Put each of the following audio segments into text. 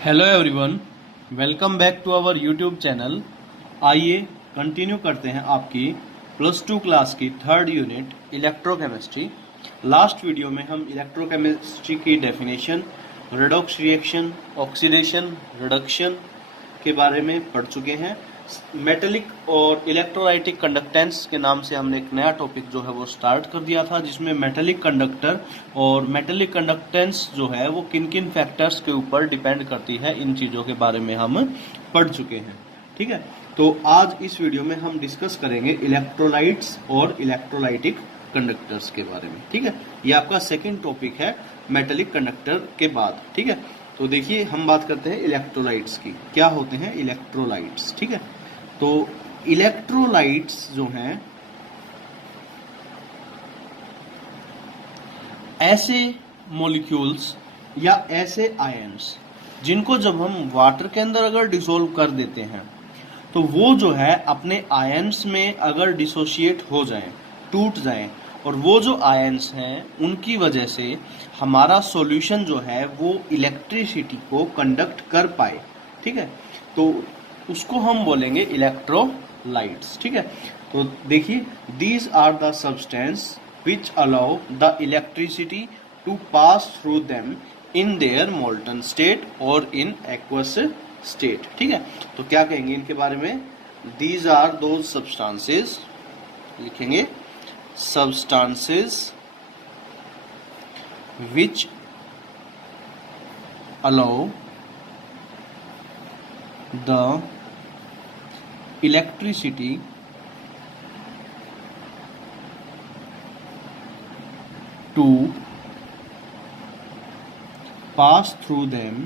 Hello everyone, welcome back to our YouTube channel. आइए continue करते हैं आपकी +2 क्लास की third unit electrochemistry. Last video में हम इलेक्ट्रोकेमिस्ट्री की definition, redox reaction, oxidation, reduction के बारे में पढ़ चुके हैं। मेटेलिक और इलेक्ट्रोलाइटिक कंडक्टेंस के नाम से हमने एक नया टॉपिक जो है वो स्टार्ट कर दिया था, जिसमें मेटेलिक कंडक्टर और मेटेलिक कंडक्टेंस जो है वो किन किन फैक्टर्स के ऊपर डिपेंड करती है, इन चीज़ों के बारे में हम पढ़ चुके हैं। ठीक है, तो आज इस वीडियो में हम डिस्कस करेंगे इलेक्ट्रोलाइट्स और इलेक्ट्रोलाइटिक कंडक्टर्स के बारे में। ठीक है, ये आपका सेकेंड टॉपिक है मेटेलिक कंडक्टर के बाद। ठीक है, तो देखिए हम बात करते हैं इलेक्ट्रोलाइट्स की। क्या होते हैं इलेक्ट्रोलाइट्स? ठीक है, तो इलेक्ट्रोलाइट्स जो हैं ऐसे मॉलिक्यूल्स या ऐसे आयन्स जिनको जब हम वाटर के अंदर अगर डिसोल्व कर देते हैं तो वो जो है अपने आयन्स में अगर डिसोशिएट हो जाएं, टूट जाएं, और वो जो आयन्स हैं उनकी वजह से हमारा सॉल्यूशन जो है वो इलेक्ट्रिसिटी को कंडक्ट कर पाए। ठीक है, तो उसको हम बोलेंगे इलेक्ट्रोलाइट्स। ठीक है, तो देखिए, these are the substance which allow the electricity to pass through them in their molten state और इन एक्वस स्टेट। ठीक है, तो क्या कहेंगे इनके बारे में? दीज आर दोज सब्सटेंसेस, लिखेंगे substances which allow the electricity to pass through them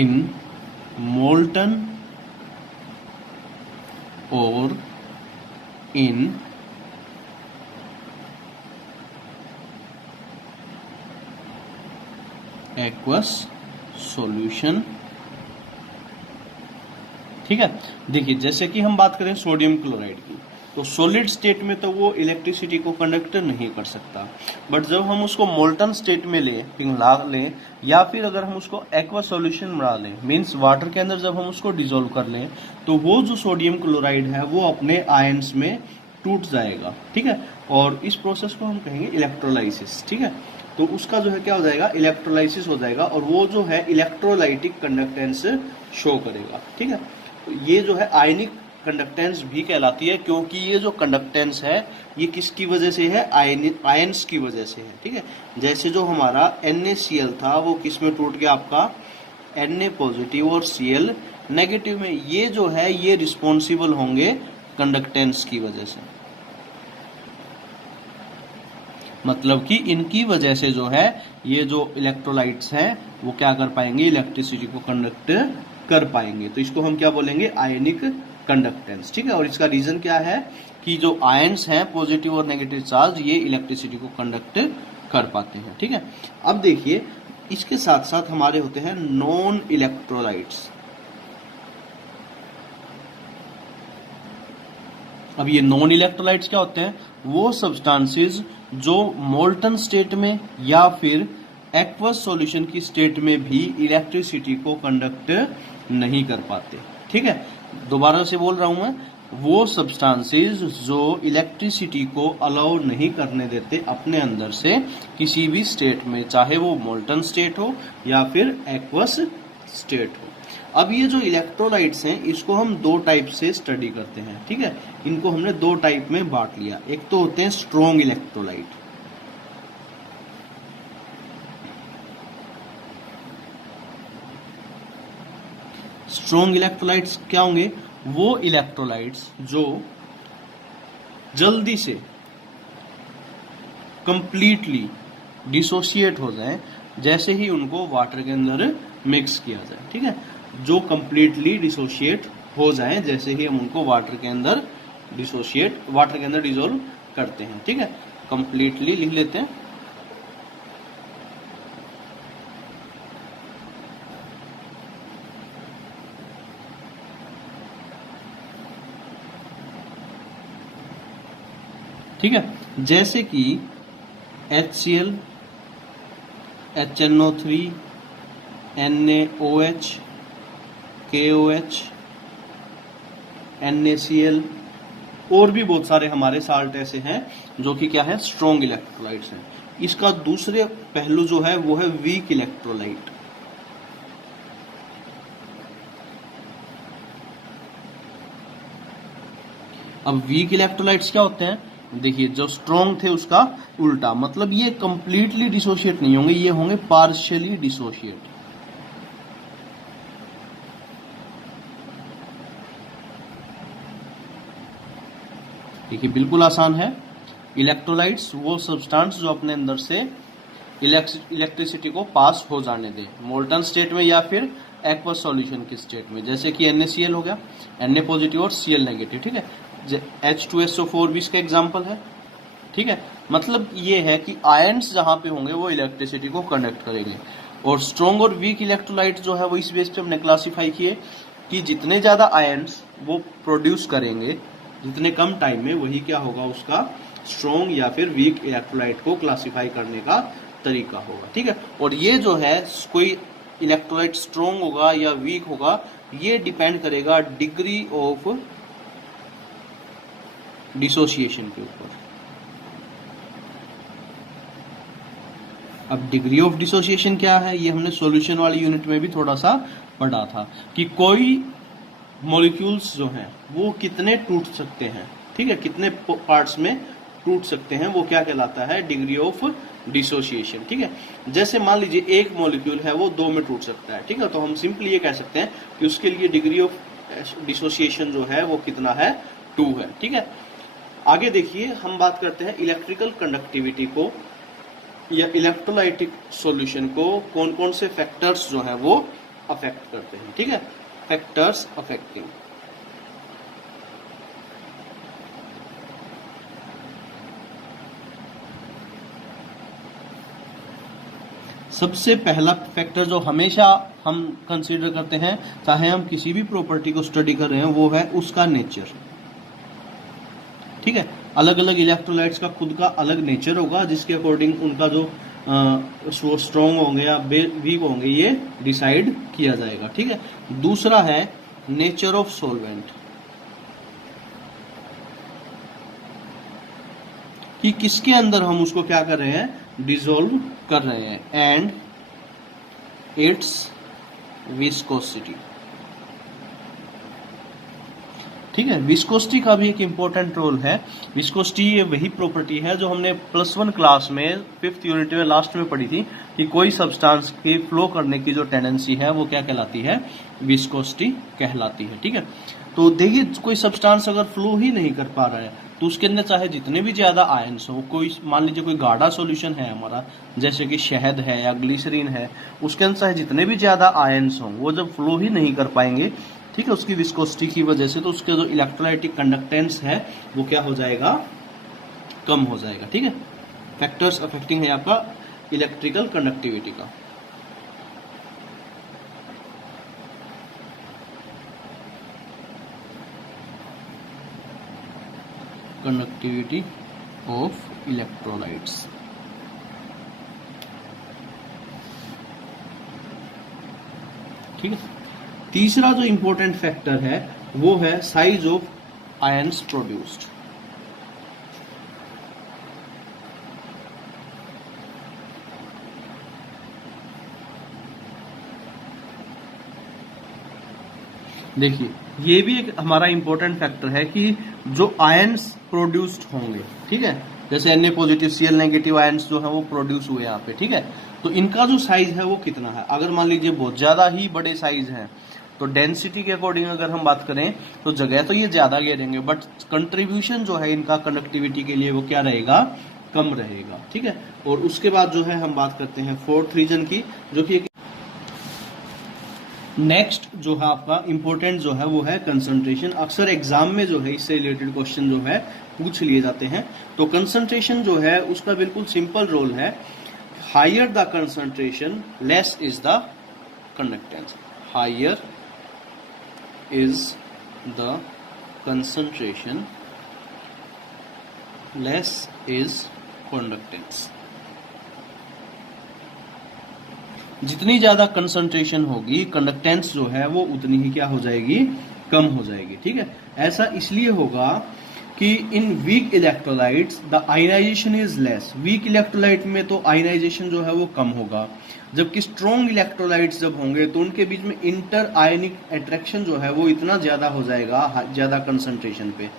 in molten or in aqueous solution। ठीक है, देखिए जैसे कि हम बात करें सोडियम क्लोराइड की, तो सॉलिड स्टेट में तो वो इलेक्ट्रिसिटी को कंडक्ट नहीं कर सकता, बट जब हम उसको मोल्टन स्टेट में पिघला लें या फिर अगर हम उसको एक्वा सॉल्यूशन बना लें, मींस वाटर के अंदर जब हम उसको डिसॉल्व कर लें, तो वो जो सोडियम क्लोराइड है वो अपने आयंस में टूट जाएगा। ठीक है, और इस प्रोसेस को हम कहेंगे इलेक्ट्रोलाइसिस। ठीक है, तो उसका जो है क्या हो जाएगा, इलेक्ट्रोलाइसिस हो जाएगा, और वो जो है इलेक्ट्रोलाइटिक कंडक्टेंस शो करेगा। ठीक है, तो ये जो है आयनिक कंडक्टेंस भी कहलाती है, क्योंकि ये जो कंडक्टेंस है ये किसकी वजह से है? आयन्स की वजह से है। ठीक है, जैसे जो हमारा NaCl था वो किस में टूट गया? आपका Na पॉजिटिव और Cl नेगेटिव में। ये जो है ये रिस्पॉन्सिबल होंगे कंडक्टेंस की वजह से, मतलब कि इनकी वजह से जो है ये जो इलेक्ट्रोलाइट्स हैं वो क्या कर पाएंगे? इलेक्ट्रिसिटी को कंडक्ट कर पाएंगे। तो इसको हम क्या बोलेंगे? Ionic conductance. ठीक है, और इसका रीजन क्या है कि जो आयन्स हैं पॉजिटिव और नेगेटिव चार्ज, ये इलेक्ट्रिसिटी को कंडक्ट कर पाते हैं। ठीक है, अब देखिए इसके साथ साथ हमारे होते हैं नॉन इलेक्ट्रोलाइट्स। अब ये नॉन इलेक्ट्रोलाइट्स क्या होते हैं? वो सब्सटेंसेस जो मोल्टन स्टेट में या फिर एक्वस सॉल्यूशन की स्टेट में भी इलेक्ट्रिसिटी को कंडक्ट नहीं कर पाते। ठीक है, दोबारा से बोल रहा हूं मैं, वो सब्सटेंसेस जो इलेक्ट्रिसिटी को अलाउ नहीं करने देते अपने अंदर से किसी भी स्टेट में, चाहे वो मोल्टन स्टेट हो या फिर एक्वस स्टेट हो। अब ये जो इलेक्ट्रोलाइट्स हैं इसको हम दो टाइप से स्टडी करते हैं। ठीक है, इनको हमने दो टाइप में बांट लिया। एक तो होते हैं स्ट्रॉन्ग इलेक्ट्रोलाइट, स्ट्रॉन्ग इलेक्ट्रोलाइट्स क्या होंगे? वो इलेक्ट्रोलाइट्स जो जल्दी से कंप्लीटली डिसोशिएट हो जाएं जैसे ही उनको वाटर के अंदर मिक्स किया जाए। ठीक है, जो कंप्लीटली डिसोशिएट हो जाएं जैसे ही हम उनको वाटर के अंदर डिसोल्व करते हैं। ठीक है, कंप्लीटली लिख लेते हैं। ठीक है, जैसे कि HCl, HNO3, NaOH, KOH, NaCl और भी बहुत सारे हमारे साल्ट ऐसे हैं जो कि क्या है, स्ट्रॉन्ग इलेक्ट्रोलाइट्स हैं। इसका दूसरे पहलू जो है वो है वीक इलेक्ट्रोलाइट। अब वीक इलेक्ट्रोलाइट्स क्या होते हैं, देखिए जो स्ट्रॉन्ग थे उसका उल्टा, मतलब ये कंप्लीटली डिसोशिएट नहीं होंगे, ये होंगे पार्शियली डिसोशिएट। देखिए बिल्कुल आसान है। इलेक्ट्रोलाइट्स वो सब्सटेंस जो अपने अंदर से इलेक्ट्रिसिटी को पास हो जाने दे, मोल्टन स्टेट में या फिर एक्वस सॉल्यूशन की स्टेट में, जैसे कि NaCl हो गया, Na पॉजिटिव और Cl नेगेटिव, ठीक है। H2SO4 भी इसका एग्जाम्पल है, ठीक है। मतलब ये है कि आयंस जहां पे होंगे वो इलेक्ट्रिसिटी को कंडक्ट करेंगे। और स्ट्रॉन्ग और वीक इलेक्ट्रोलाइट जो है वो इस बेस पे हमने क्लासीफाई किए कि जितने ज्यादा आयंस वो प्रोड्यूस करेंगे जितने कम टाइम में, वही क्या होगा, उसका स्ट्रॉन्ग या फिर वीक इलेक्ट्रोलाइट को क्लासीफाई करने का तरीका होगा, ठीक है। और ये जो है कोई इलेक्ट्रोलाइट स्ट्रॉन्ग होगा या वीक होगा, ये डिपेंड करेगा डिग्री ऑफ डिसोसिएशन के ऊपर। अब डिग्री ऑफ डिसोसिएशन क्या है, ये हमने सॉल्यूशन वाली यूनिट में भी थोड़ा सा पढ़ा था कि कोई मॉलिक्यूल्स जो हैं वो कितने टूट सकते हैं, ठीक है, कितने पार्ट्स में टूट सकते हैं, वो क्या कहलाता है, डिग्री ऑफ डिसोसिएशन, ठीक है। जैसे मान लीजिए एक मॉलिक्यूल है वो 2 में टूट सकता है, ठीक है, तो हम सिंपली ये कह सकते हैं कि उसके लिए डिग्री ऑफ डिसोसिएशन जो है वो कितना है, 2 है, ठीक है। आगे देखिए हम बात करते हैं इलेक्ट्रिकल कंडक्टिविटी को या इलेक्ट्रोलाइटिक सॉल्यूशन को कौन कौन से फैक्टर्स जो है वो अफेक्ट करते हैं, ठीक है। फैक्टर्स अफेक्टिंग, सबसे पहला फैक्टर जो हमेशा हम कंसीडर करते हैं चाहे हम किसी भी प्रॉपर्टी को स्टडी कर रहे हैं, वो है उसका नेचर, ठीक है। अलग अलग इलेक्ट्रोलाइट्स का खुद का अलग नेचर होगा जिसके अकॉर्डिंग उनका जो स्ट्रॉन्ग होंगे या वीक होंगे ये डिसाइड किया जाएगा, ठीक है। दूसरा है नेचर ऑफ सॉल्वेंट, कि किसके अंदर हम उसको क्या कर रहे हैं, डिसॉल्व कर रहे हैं, एंड इट्स विस्कोसिटी, ठीक है। विस्कोसिटी का भी एक इंपॉर्टेंट रोल है। विस्कोसिटी ये वही प्रॉपर्टी है जो हमने +1 क्लास में 5th यूनिट में लास्ट में पढ़ी थी कि कोई सब्सटेंस के फ्लो करने की जो टेंडेंसी है वो क्या कहलाती है, विस्कोसिटी कहलाती है, ठीक है। तो देखिए कोई सब्सटेंस अगर फ्लो ही नहीं कर पा रहा है तो उसके अंदर चाहे जितने भी ज्यादा आयंस हो, कोई मान लीजिए कोई गाढ़ा सॉल्यूशन है हमारा जैसे कि शहद है या ग्लिसरीन है, उसके अंदर चाहे जितने भी ज्यादा आयंस हों वो जब फ्लो ही नहीं कर पाएंगे, ठीक है, उसकी विस्कोसिटी की वजह से, तो उसके जो इलेक्ट्रोलाइटिक कंडक्टेंस है वो क्या हो जाएगा, कम हो जाएगा, ठीक है। फैक्टर्स अफेक्टिंग है आपका इलेक्ट्रिकल कंडक्टिविटी का। कंडक्टिविटी ऑफ इलेक्ट्रोलाइट्स, ठीक है। तीसरा जो इंपॉर्टेंट फैक्टर है वो है साइज ऑफ आयंस प्रोड्यूस्ड। देखिए ये भी एक हमारा इंपॉर्टेंट फैक्टर है कि जो आयंस प्रोड्यूस्ड होंगे, ठीक है, जैसे Na positive Cl negative ions जो है वो प्रोड्यूस हुए यहाँ पे, ठीक है, तो इनका जो साइज है वो कितना है। अगर मान लीजिए बहुत ज्यादा ही बड़े साइज हैं तो डेंसिटी के अकॉर्डिंग अगर हम बात करें तो जगह तो ये ज्यादा घेरेंगे, बट कंट्रीब्यूशन जो है इनका कंडक्टिविटी के लिए वो क्या रहेगा, कम रहेगा, ठीक है। और उसके बाद जो है हम बात करते हैं 4th रीजन की, जो कि नेक्स्ट जो है आपका इंपॉर्टेंट जो है वो है कंसंट्रेशन। अक्सर एग्जाम में जो है इससे रिलेटेड क्वेश्चन जो है पूछ लिए जाते हैं। तो कंसंट्रेशन जो है उसका बिल्कुल सिंपल रोल है, higher the concentration less is the conductance, higher is the concentration, less is conductance, जितनी ज्यादा कंसंट्रेशन होगी कंडक्टेंस जो है वो उतनी ही क्या हो जाएगी, कम हो जाएगी। ठीक है, ऐसा इसलिए होगा कि in weak electrolytes the ionisation is less. Weak electrolyte में तो आयनाइजेशन जो है वो कम होगा, जबकि स्ट्रॉन्ग इलेक्ट्रोलाइट्स जब होंगे तो उनके बीच में इंटर आयनिक अट्रैक्शन जो है वो इतना ज्यादा हो जाएगा ज्यादा कंसंट्रेशन पे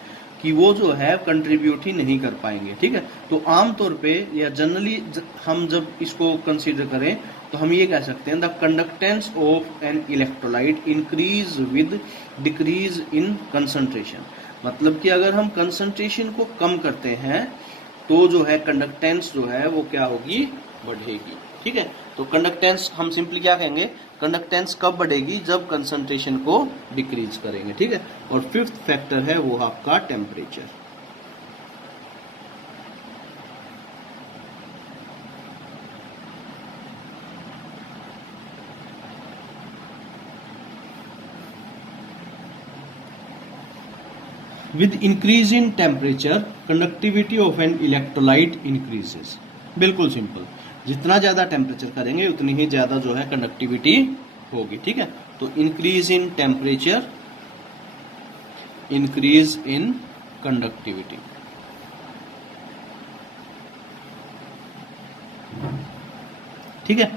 कि वो जो है कंट्रीब्यूट ही नहीं कर पाएंगे। ठीक है, तो आमतौर पे या जनरली हम जब इसको कंसीडर करें तो हम ये कह सकते हैं the conductance of an electrolyte increase with decrease in concentration. मतलब कि अगर हम कंसंट्रेशन को कम करते हैं तो जो है कंडक्टेंस जो है वो क्या होगी, बढ़ेगी। ठीक है, तो कंडक्टेंस हम सिंपली क्या कहेंगे, कंडक्टेंस कब बढ़ेगी, जब कंसंट्रेशन को डिक्रीज करेंगे। ठीक है, और फिफ्थ फैक्टर है वो आपका temperature. With increase in temperature, conductivity of an electrolyte increases। बिल्कुल सिंपल, जितना ज्यादा टेम्परेचर करेंगे उतनी ही ज्यादा जो है कंडक्टिविटी होगी। ठीक है, तो increase in temperature, increase in conductivity. ठीक है,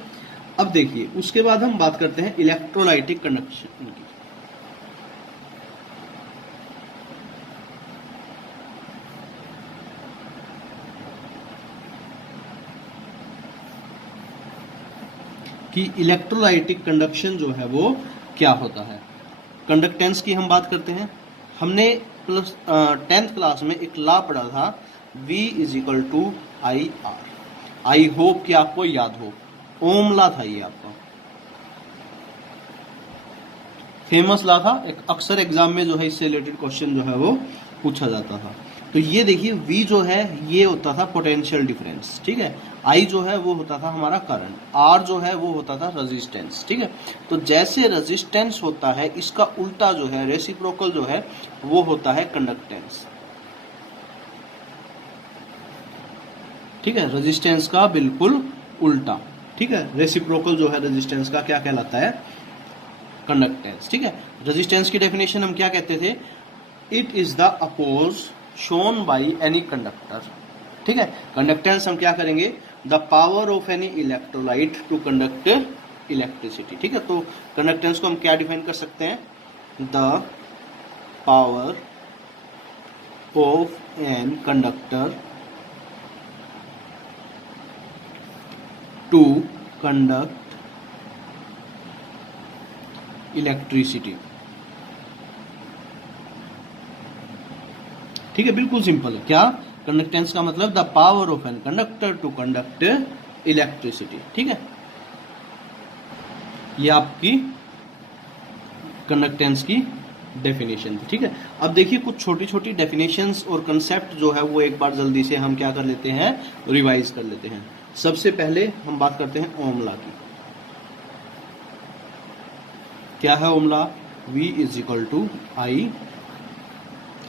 अब देखिए उसके बाद हम बात करते हैं इलेक्ट्रोलाइटिक कंडक्शन की। कि इलेक्ट्रोलाइटिक कंडक्शन जो है वो क्या होता है। कंडक्टेंस की हम बात करते हैं। हमने प्लस 10th क्लास में एक लॉ पढ़ा था, V is equal to I R. I hope कि आपको याद हो, ओम लॉ था ये आपका, फेमस लॉ था, एक अक्सर एग्जाम में जो है इससे रिलेटेड क्वेश्चन जो है वो पूछा जाता था। तो ये देखिए V जो है ये होता था पोटेंशियल डिफरेंस। ठीक है, I जो है वो होता था हमारा करंट, R जो है वो होता था रेजिस्टेंस। ठीक है, तो जैसे रेजिस्टेंस होता है इसका उल्टा जो है रेसिप्रोकल जो है वो होता है कंडक्टेंस। ठीक है, रेजिस्टेंस का बिल्कुल उल्टा। ठीक है, रेसिप्रोकल जो है रेजिस्टेंस का क्या कहलाता है, कंडक्टेंस। ठीक है, रेजिस्टेंस की डेफिनेशन हम क्या कहते थे, it is the oppose shown by any conductor. ठीक है, कंडक्टेंस हम क्या करेंगे, the power of any electrolyte to conduct electricity. ठीक है, तो कंडक्टेंस को हम क्या डिफाइन कर सकते हैं, the power of an conductor to conduct electricity. ठीक है, बिल्कुल सिंपल है। क्या कंडक्टेंस का मतलब the power of an conductor to conduct electricity. ठीक है, ये आपकी कंडक्टेंस की डेफिनेशन थी। ठीक है, अब देखिए कुछ छोटी छोटी डेफिनेशंस और कंसेप्ट जो है वो एक बार जल्दी से हम क्या कर लेते हैं, रिवाइज कर लेते हैं। सबसे पहले हम बात करते हैं ओम लॉ की। क्या है Ohm law, V is equal to I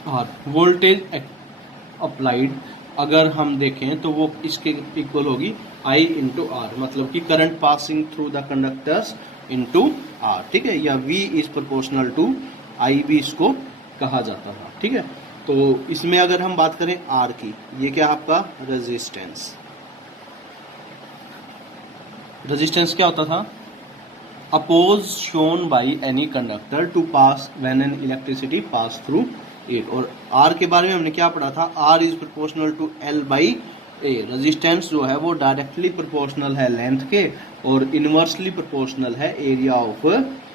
R. Voltage applied अगर हम देखें तो वो इसके इक्वल होगी I इंटू आर, मतलब कि current passing through the conductors into R. ठीक है, या V is proportional to I भी इसको कहा जाता था। ठीक है, तो इसमें अगर हम बात करें R की, ये क्या आपका रेजिस्टेंस। रेजिस्टेंस क्या होता था, oppose shown by any conductor to pass when an electricity pass through it. और R के बारे में हमने क्या पढ़ा था, R is proportional to L by A. Resistance जो है वो डायरेक्टली प्रोपोर्शनल है लेंथ के और इनवर्सली प्रोपोर्शनल है एरिया ऑफ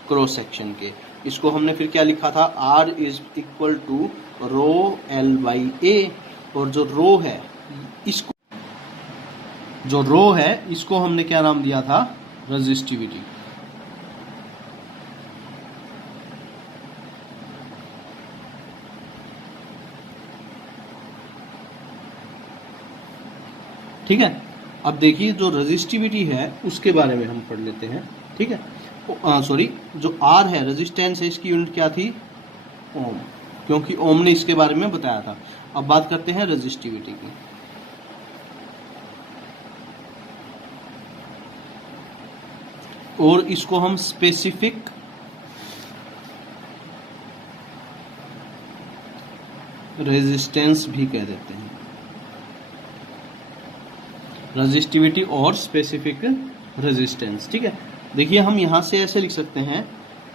क्रॉस सेक्शन के। इसको हमने फिर क्या लिखा था, R is equal to rho L by A. और जो रो है इसको, जो रो है इसको हमने क्या नाम दिया था, रेजिस्टिविटी। ठीक है, अब देखिए जो रेजिस्टिविटी है उसके बारे में हम पढ़ लेते हैं। ठीक है, सॉरी, जो R है रेजिस्टेंस है इसकी यूनिट क्या थी, ओम, क्योंकि ओम ने इसके बारे में बताया था। अब बात करते हैं रेजिस्टिविटी की। और इसको हम स्पेसिफिक रेजिस्टेंस भी कह देते हैं। रेजिस्टिविटी और स्पेसिफिक रेजिस्टेंस, ठीक है। देखिए हम यहां से ऐसे लिख सकते हैं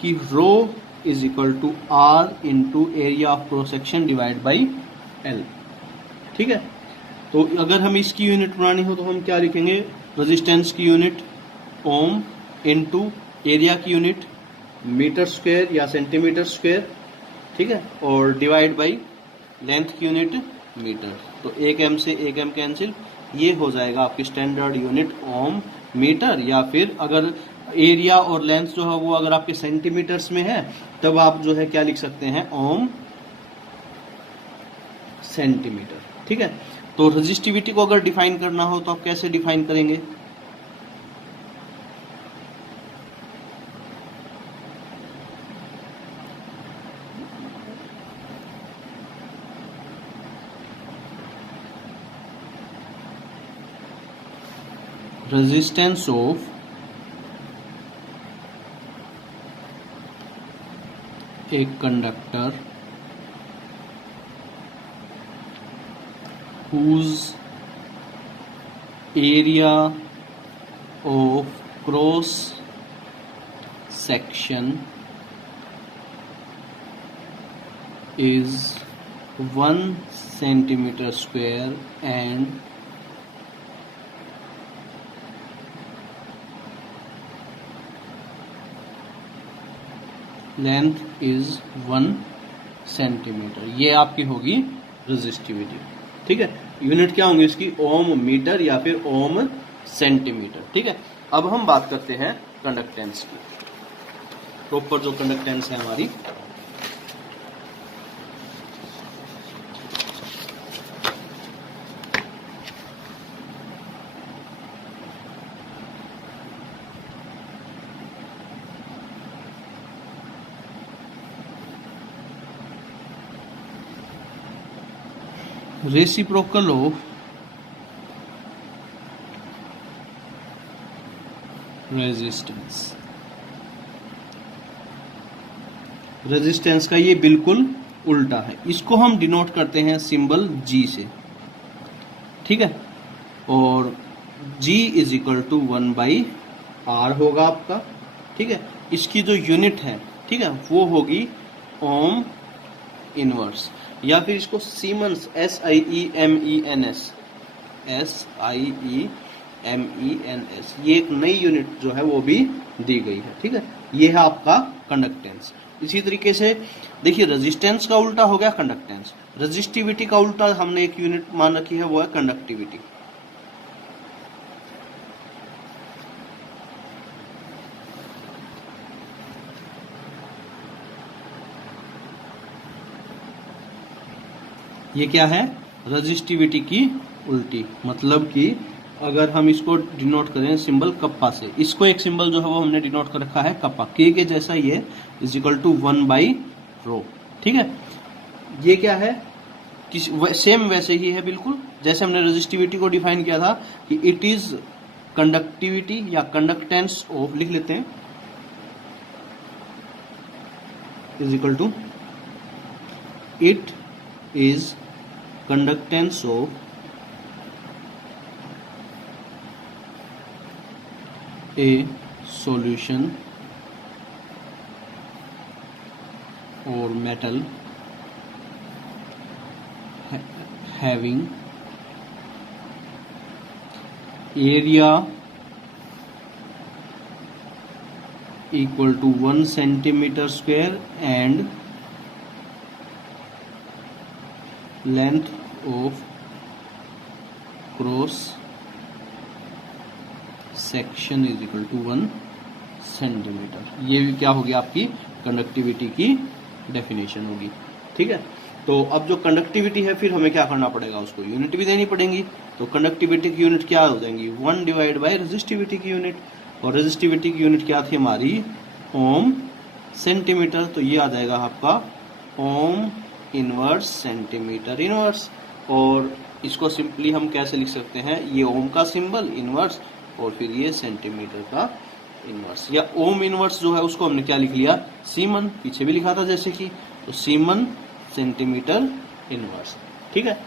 कि rho is equal to R into area of cross section divide by L, ठीक है। तो अगर हम इसकी यूनिट बनानी हो तो हम क्या लिखेंगे, रेजिस्टेंस की यूनिट ओम इंटू एरिया की यूनिट मीटर स्क्वायर या सेंटीमीटर स्क्वायर, ठीक है, और डिवाइड बाई लेंथ की यूनिट मीटर। तो 1m से 1m कैंसिल, ये हो जाएगा आपकी स्टैंडर्ड यूनिट ओम मीटर। या फिर अगर एरिया और लेंथ जो है वो अगर आपके सेंटीमीटर्स में है तब आप जो है क्या लिख सकते हैं, ओम सेंटीमीटर, ठीक है। तो रेजिस्टिविटी को अगर डिफाइन करना हो तो आप कैसे डिफाइन करेंगे, resistance of a conductor whose area of cross section is 1 centimeter square and length is 1 centimetre. ये आपकी होगी रेजिस्टिविटी, ठीक है। यूनिट क्या होंगी इसकी, ओम मीटर या फिर ओम सेंटीमीटर, ठीक है। अब हम बात करते हैं कंडक्टेंस की। प्रॉपर जो कंडक्टेंस है हमारी, रेसिप्रोकल ऑफ रेजिस्टेंस। रेजिस्टेंस का ये बिल्कुल उल्टा है, इसको हम डिनोट करते हैं सिंबल G से, ठीक है। और G is equal to 1/R होगा आपका, ठीक है। इसकी जो यूनिट है, ठीक है, वो होगी ओम इनवर्स, या फिर इसको सीमेंस SIEMENS ये एक नई यूनिट जो है वो भी दी गई है, ठीक है। ये है आपका कंडक्टेंस। इसी तरीके से देखिए रेजिस्टेंस का उल्टा हो गया कंडक्टेंस, रेजिस्टिविटी का उल्टा हमने एक यूनिट मान रखी है वो है कंडक्टिविटी। ये क्या है, रेजिस्टिविटी की उल्टी। मतलब कि अगर हम इसको डिनोट करें सिंबल कप्पा से, इसको एक सिंबल जो है वो हमने डिनोट कर रखा है कप्पा के जैसा, ये इज इक्वल टू 1/ρ, ठीक है। ये क्या है, सेम वैसे ही है बिल्कुल जैसे हमने रेजिस्टिविटी को डिफाइन किया था कि इट इज कंडक्टिविटी या कंडक्टेंस ऑफ, लिख लेते हैं, is equal to it is conductance of a solution or metal having area equal to 1 centimeter square and length of cross section is equal to 1 centimetre. ये भी क्या होगी आपकी conductivity की डेफिनेशन होगी, ठीक है। तो अब जो कंडक्टिविटी है फिर हमें क्या करना पड़ेगा, उसको यूनिट भी देनी पड़ेगी। तो कंडक्टिविटी की यूनिट क्या हो जाएंगी, 1 डिवाइड बाय रेजिस्टिविटी की यूनिट, और रेजिस्टिविटी की यूनिट क्या थी हमारी, ओम सेंटीमीटर। तो ये आ जाएगा आपका ओम इनवर्स सेंटीमीटर इनवर्स। और इसको सिंपली हम कैसे लिख सकते हैं, ये ओम का सिंबल इनवर्स और फिर ये सेंटीमीटर का इनवर्स, या ओम इनवर्स जो है उसको हमने क्या लिख लिया, सीमन, पीछे भी लिखा था जैसे कि, तो सीमन सेंटीमीटर इनवर्स। ठीक है,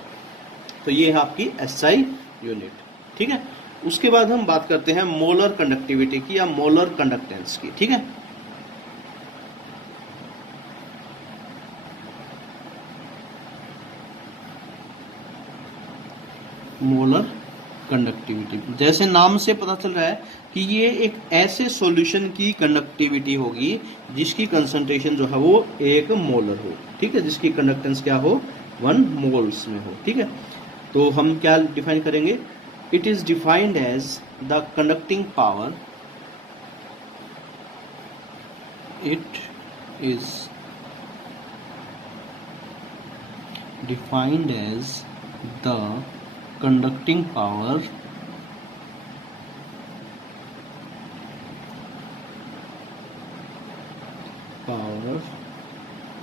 तो ये है आपकी एसआई यूनिट। ठीक है, उसके बाद हम बात करते हैं मोलर कंडक्टिविटी की या मोलर कंडक्टेंस की। ठीक है, मोलर कंडक्टिविटी, जैसे नाम से पता चल रहा है कि ये एक ऐसे सॉल्यूशन की कंडक्टिविटी होगी जिसकी कंसंट्रेशन जो है वो 1 मोलर हो। ठीक है, जिसकी कंडक्टेंस क्या हो, 1 मोल्स में हो। ठीक है, तो हम क्या डिफाइन करेंगे, it is defined as the conducting power, it is defined as the conducting power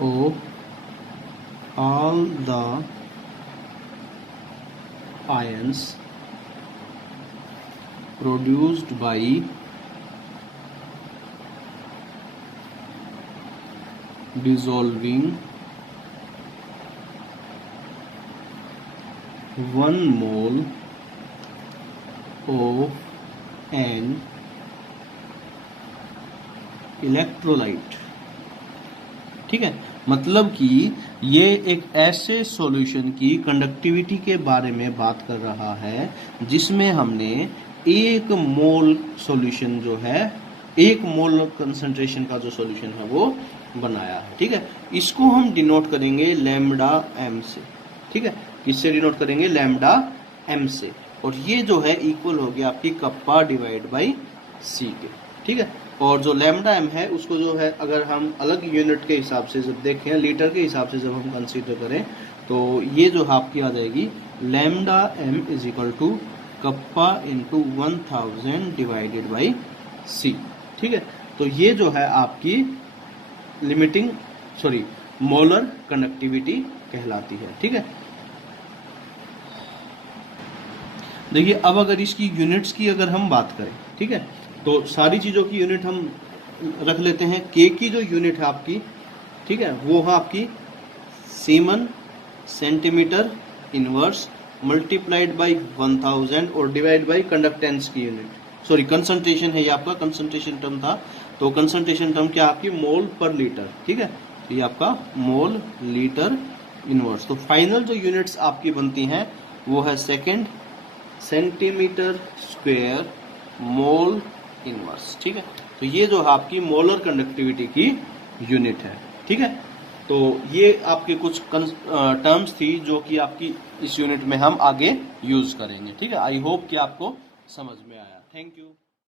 of all the ions produced by dissolving 1 mole of an electrolyte. ठीक है, मतलब कि ये एक ऐसे सॉल्यूशन की कंडक्टिविटी के बारे में बात कर रहा है जिसमें हमने 1 मोल सॉल्यूशन जो है, 1 मोल कंसंट्रेशन का जो सॉल्यूशन है वो बनाया है। ठीक है, इसको हम डिनोट करेंगे लैम्डा एम से। ठीक है, किससे डिनोट करेंगे, लैम्डा एम से, और ये जो है इक्वल हो गया आपकी कप्पा डिवाइड बाई सी के। ठीक है, और जो लैम्डा एम है उसको जो है अगर हम अलग यूनिट के हिसाब से जब देखें, लीटर के हिसाब से जब हम कंसीडर करें, तो ये जो आपकी आ जाएगी lambda M is equal to kappa into 1000 divided by C. ठीक है, तो ये जो है आपकी लिमिटिंग मोलर कंडक्टिविटी कहलाती है। ठीक है, देखिए अब अगर इसकी यूनिट्स की अगर हम बात करें, ठीक है, तो सारी चीजों की यूनिट हम रख लेते हैं। के की जो यूनिट है आपकी, ठीक है, वो है आपकी semen centimetre inverse multiplied by 1000 और डिवाइड बाई कंडक्टेंस की यूनिट, कंसंट्रेशन है ये आपका, कंसंट्रेशन टर्म था, तो कंसंट्रेशन टर्म क्या आपकी मोल पर लीटर। ठीक है, तो ये आपका मोल लीटर इनवर्स। तो फाइनल जो यूनिट्स आपकी बनती हैं वो है second centimetre square mole inverse. ठीक है, तो ये जो है आपकी मोलर कंडक्टिविटी की यूनिट है। ठीक है, तो ये आपके कुछ टर्म्स थी जो कि आपकी इस यूनिट में हम आगे यूज करेंगे। ठीक है, आई होप कि आपको समझ में आया। Thank you.